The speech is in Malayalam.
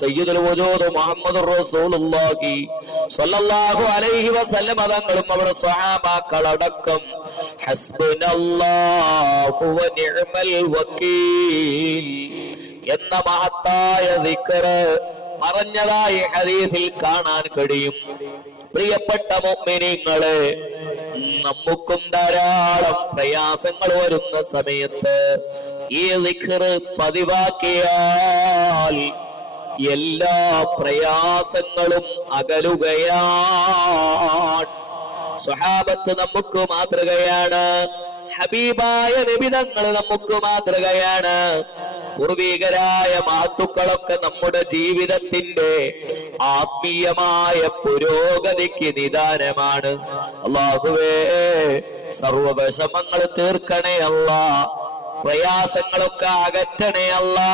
സയ്യിദുൽ വജൂദ് മുഹമ്മദുർ റസൂലുള്ളാഹി സ്വല്ലല്ലാഹു അലൈഹി വസല്ലം തങ്ങളും അവരുടെ സ്വഹാബാക്കളടക്കം ഹസ്ബുനല്ലാഹു വ നിഅമൽ വകീൽ എന്ന മഹത്തായ ദിക്ർ പറഞ്ഞതായി ഹദീസിൽ കാണാൻ കഴിയും. പ്രിയപ്പെട്ട മുഅ്മിനീങ്ങളെ, നമുക്കും ധാരാളം പ്രയാസങ്ങൾ വരുന്ന സമയത്ത് ഈ ദിക്ർ പതിവാക്കിയാൽ എല്ലാ പ്രയാസങ്ങളും അകലുകയാണ്. സ്വഹാബത്ത് നമുക്ക് മാതൃകയാണ്. ഹബീബായ നബി തങ്ങൾ നമുക്ക് മാതൃകയാണ്. പൂർവികരായ മഹത്തുക്കളൊക്കെ നമ്മുടെ ജീവിതത്തിന്റെ ആത്മീയമായ പുരോഗതിക്ക് നിദാനമാണ്. അല്ലാഹുവേ, സർവ്വവിഷമങ്ങൾ തീർക്കണേ അല്ലാ, പ്രയാസങ്ങളൊക്കെ അകറ്റണേ അല്ലാ.